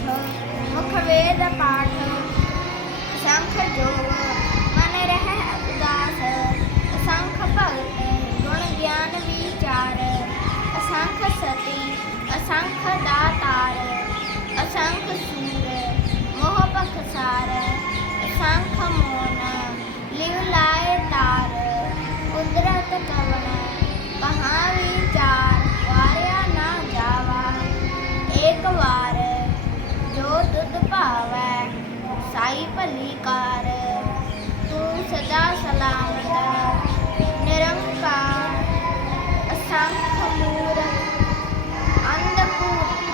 ਪਾਠ ਮੁਖ ਵੇਦ ਪਾਠ ਸੰਖ ਜੋਗ ਮਨ ਰਹਿ ਉਦਾਸ ਸੰਖ ਭਗਤ ਗੁਣ ਗਿਆਨ ਵਿਚਾਰ ਅਸੰਖ ਸਤੀ ਅਸੰਖ ਦਾਤਾਰ ਅਸੰਖ ਸੂਰ ਮੋਹ ਪਖਸਾਰ ਅਸੰਖ ਮੋਨ ਲਿਵ ਲਾਏ ਤਾਰ ਕੁਦਰਤ ਕਵਨਾ ਭਾਵੈ, ਸਾਈ ਭਲੀ ਕਾਰ, ਤੂੰ ਸਦਾ ਸਲਾਮਤ ਨਿਰੰਕਾਰ, ਅਸੰਖ ਮੂਰ ਅੰਧਕੂਟ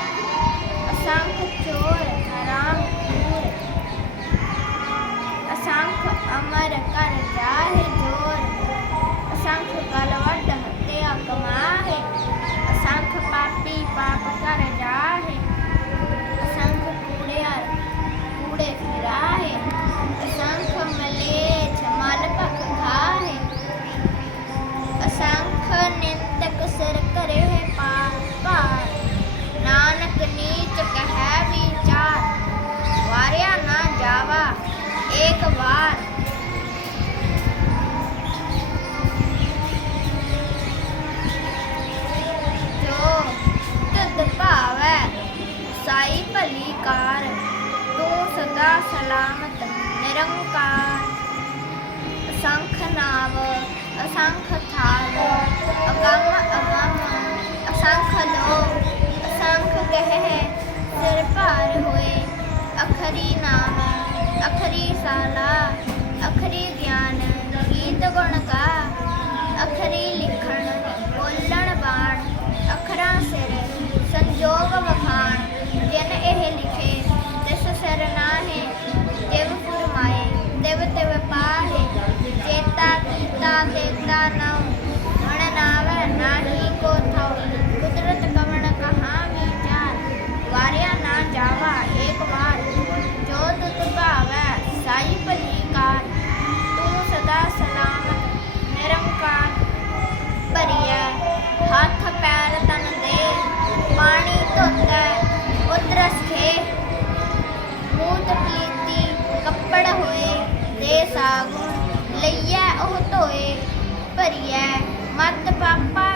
ਅਸੰਖ ਚੋਰ, ਹਰਾਮ ਪੂਰ ਅਸੰਖ ਅਮਰ ਕਰ ਅਸੰਖ ਕਲਵਟ ਹੱਤਿਆ ਭਲੀ ਕਾਰ ਤੂੰ ਸਦਾ ਸਲਾਮਤ, ਨਿਰੰਕਾਰ। ਅਸੰਖ ਨਾਵ, ਅਸੰਖ ਥਾਵ, ਅਗੰਮ ਅਗੰਮ, ਅਸੰਖ ਲੋ ਅਸੰਖ ਕਹਿ, ਸਿਰ ਭਾਰ ਹੋਏ। ਅਖਰੀ ਨਾਮ, ਅਖਰੀ ਸਾਲਾ, ਅਖਰੀ देखना न ਲਈਐ ਉਹ ਧੋਏ ਭਰੀਐ। ਮਤ ਪਾਪਾ